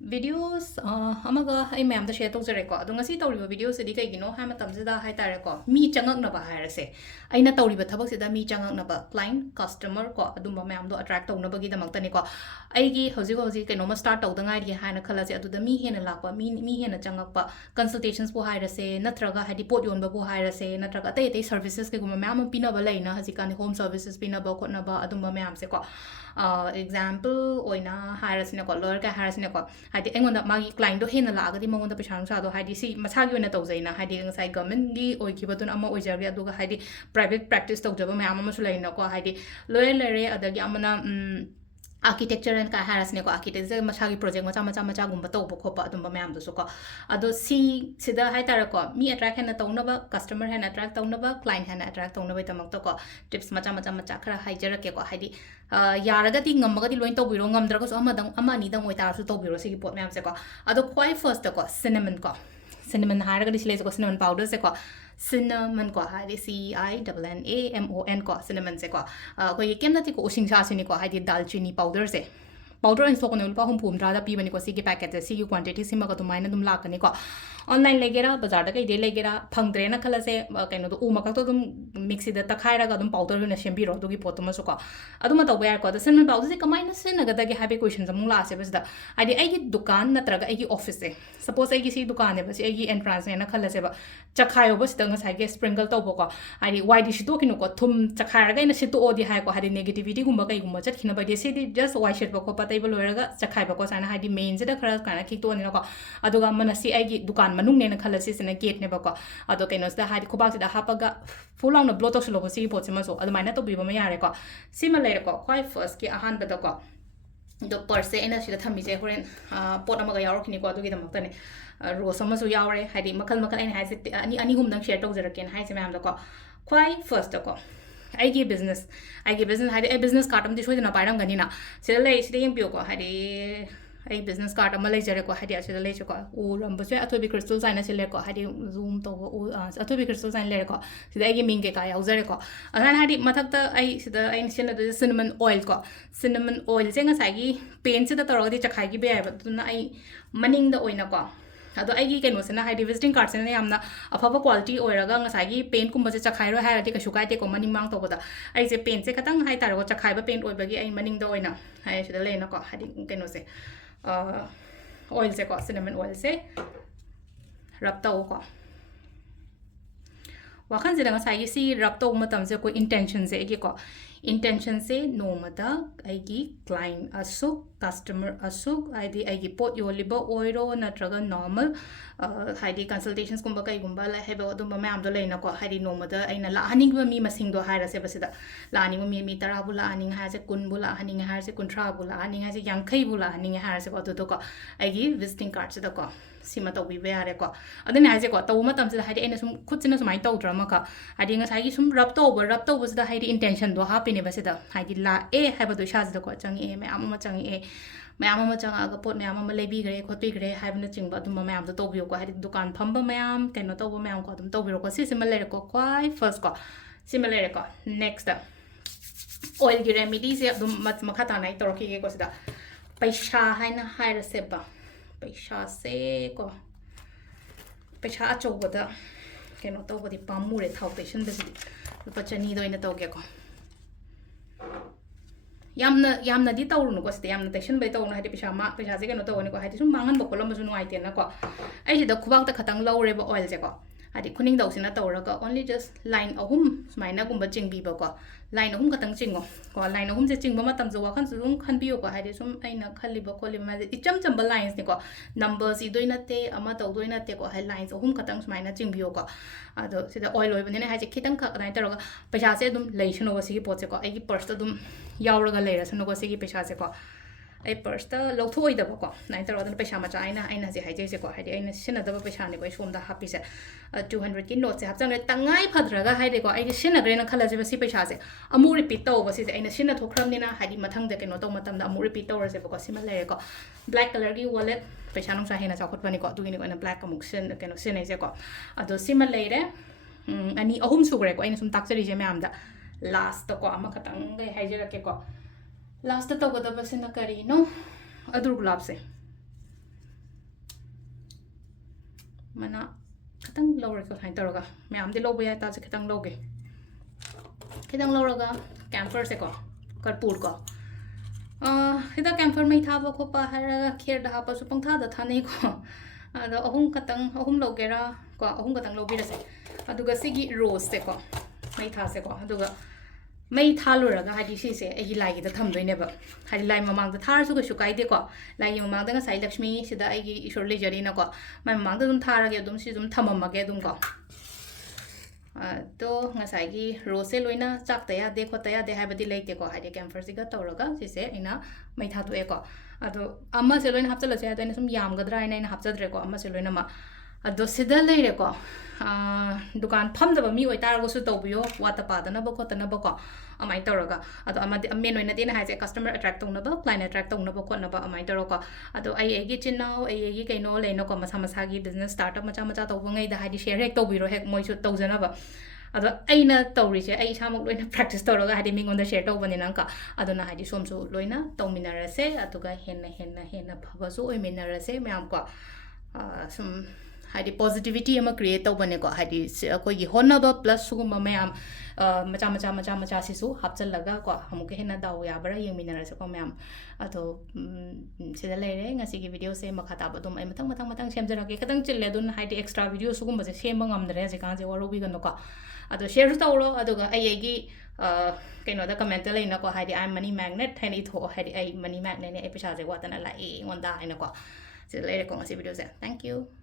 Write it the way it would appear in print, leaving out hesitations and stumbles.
videos amaga ai ma'am da share tawjare ko adunga si tawriba videos edi kaigino ha matam sida hai tare ko mi changak na ba hairase aina tawriba thabak sida mi changak na ba client customer ko adumba ma'am do attract tawna bagi damak tani ko aigi hoji kaino ma start tawda ngai ri haina khalase aduda mi hena lakpa mi hena changak pa consultations bo hairase natraga hadi pot yon ba bo hairase natraga ate services ke guma ma'am pina ba laina hajikan home services pina ba ko na ba adumba ma'am se ko example oina hairasne ko lawyer ka hairasne ko hadi engonda magi client do hena la agadi mongonda pechang sa do hadi si masagi wena tawzaina hadi ngai government gi oikibadun ama oijari aduga hadi private practice tawjaba mayam ama sulaina ko hadi lawyer lere adagi amana architecture and ka harasne ko architecture masagi project macha gumba tawba khopa adumba mayam do so ko ado si sida hai tar ko mi attract hena tawna ba customer hena attract tawna ba client hena attract tawna ba tamak to ko tips macha khara haijara ke ko hadi yaraga ti ngam ga ti loin tawbiro ngam dra ko so ama ni dang oi tar su tawbiro si pot mayam se ko ado quite first ko cinnamon haraga di sile ko cinnamon powder se ko cinnamon ko hadi CINNAMON ko cinnamon se ko ko ye kem na ti ko using sa sini ko hadi dalchini powder se powder in so ko ne lupa hum phum dra da pi bani ko si ki packet se si ki quantity sima ka tumai na dum la ka ni ko online legera bazar da kai de legera phangdre na khala se kaino do uma ka to dum mixi da takhai ra ga dum powder na shembi ro do gi pot ma so ko aduma to ba ko da cinnamon powder se kamai na se na ga da gi happy question sam la se bas da adi ai gi dukan na tra ga ai gi office se suppose ai gi si dukan ne ba si ai gi entrance ne na khala se ba chakhai ba si da nga sai ge sprinkle to bo ko adi why di si to kinu ko thum chakhai ra ga na si to odi hai ko hadi negativity gumba kai gumba chat khina ba de si di just why shit ba ko pa tai ba loira ga chakhai ba ko sana hadi main se da khara kana ki to ni ko aduga mana si ai gi dukan manung ne na khala si na gate ne ba ko ado kaino sta hadi khobak si da hapaga full on blow to shlo si pot se ma so adu mai na to bi ba ma yare ko sima le ko quite first ki ahan ba da ko do perse ena sida thami je horen pot amaga yaro kini ko adu gi damak tane ro sama su yawre hadi makal aina haise ani hum dang share to jaraken haise ma'am da ko quite first da ko aigi business hadi a business card am di shoi na pairam gani na sida le sida yem pio ko hadi ai business card am lai jare ko hadi asida le ko u ram ba se Athoibi crystal sign se le ko hadi zoom to u Athoibi crystal sign le ko sida ai ming ke ka yaw jare ko anan hadi mathak ta ai sida ai sin da cinnamon oil se nga sagi paint se da tor ga di chakhai gi be ai ba tu na ai maning da oina ko ado ai gi keno se na hadi visiting card se na yamna afaba quality oiraga nga sagi paint kum ba se chakhai ro ha ati ka shukai te ko maning mang to ba da ai se paint se katang hai tar go chakhai ba paint oi ba gi ai maning da oina hai se da le na ko hadi keno se oil se ko cinnamon oil se rub ta ko wakhan se da nga sagi si rub to matam se ko intention se gi ko intention se no mata ai gi client asuk customer asuk id ai gi pot yo liba oiro natraga normal haidi consultations kumba kai gumba la hebe odum ma am do leina ko haidi no mata aina la haning ba mi masing do haira se basida la haning mi tara bula haning ha se kun bula haning ha se kuntra bula haning ha se yankai bula haning ha se ko to ko ai gi visiting card se da ko sima to bi be are ko adani ha se ko to ma tam se haidi aina sum khut sina sumai to drama ka haidi nga sai gi sum rub to bus da haidi intention do ha pine basida haidi la e ha ba do sha da ko chang e me am ma chang e mayam ama changa ga pot mayam ama lebi gre khotpi gre haibna chingba dum mayam to tobiyo ko hadi dukan phamba mayam kaino to mayam ko dum tobiyo ko si similar ko kwai first ko similar ko next oil gi remedy se dum mat makhata nai torki ge ko sida paisa haina haira seba paisa se ko paisa acho boda kaino to bodi pamure thau patient besi lupa chani do ina to ge ko yamna di tawru no ko ste yamna tension bai tawru hadi pisa se keno tawni ko hadi sum mangan ba kolam su nuai ten na ko ai ji da khubak ta khatang lawre ba oil je ko hadi kuning daw sina tawra ka only just line ahum smaina gumba chingbi ba ko line ahum katang chingo ko line ahum je chingba matam zo wakhan su rum khan biyo ko hadi sum aina khali ba ko le ma icham chamba lines ni ko numbers i doina te ama taw doina te ko hai lines ahum katang smaina chingbiyo ko ado sida oil oi bane haji khitang kha nai taro paisa se dum leishno go sigi pot se ko ai gi purse dum yauraga leira sno go sigi paisa se ko ai purse ta lothoi da ko nai taro da paisa ma cha aina je hai je se ko hadi aina sina da paisa ne ko som da happy se 200 ki note se hap chang tangai phadraga hai de ko ai sina gre na khala je si paisa se amu repeat to ba si aina sina thokram ni na hadi mathang de ke no to matam da amu repeat to se ko sima le ko black color ki wallet paisa nong sa hena cha khot pani ko tu ni ko na black amuk sen ke no sen ai se ko ado sima le re ani ahum su gre ko aina sum tak chari je me am da last to ko ama khatang gai hai je ke ko last to go da basina kari no adur gulab se mana katang lower ko hain taraga mayam di lobo ya ta se katang loge kitang loraga camphor se ko karpur ko hida camphor mai tha ba ko pa haraga kher da ha pa su pang tha da tha nei ko ada ahum logera ko ahum katang lobi ra se aduga sigi rose se ko mai tha se ko aduga mai tha luraga hadi si se ai lai gi da tham doi ne ba hadi lai mamang da thar su ko su kai de ko lai gi mamang da nga sai lakshmi sida ai gi ishor le jari na ko mai mamang da dum thara ge dum si dum thamam ma ge dum ko तो ngasai rose loina chak taya de kho taya de habadi leite ko hadi camphor siga tawraga sise ina mai tha tu e ko ado amma se loina hapchala se ado ina sum yam gadra ina hapchadre ko amma se loina ma ado sida leire ko dukan pham da ba mi oi tar go su tawbiyo wata pa da na ba ko ta na ba ko amai tawraga ado amadi amen oina de na haise customer attract tong na ba client attract tong na ba ko na ba amai tawro ko ado ai gi chinnaw ai gi kaino leino ko masa masa gi business startup macha macha tawbo ngai da hadi share hek tawbiro hek moi su tawjana ba ado aina tawrise ai samuk loina practice tawraga hadi mingonda share tawbani nanka adona hadi somsu loina tawminarase aduga henna phabasu oiminarase myam ko sum hadi positivity ama create tawbane ko hadi koi gi honaba plus suguma myam macha sisu hapchalaga ko hamuke henna daw yabara yengminarase ko myam ado sida leire ngasi gi video se makhata badum ai matang semjarage kadang chille dun hadi extra video sugumba se semba ngamdre je kan je warobi gan ko ado share tawro aduga ai gi kaino da comment leina ko hadi I money magnet hani tho hadi ai money magnet ne episode je watana la e ngonda ina ko sida leire ko ngasi video se thank you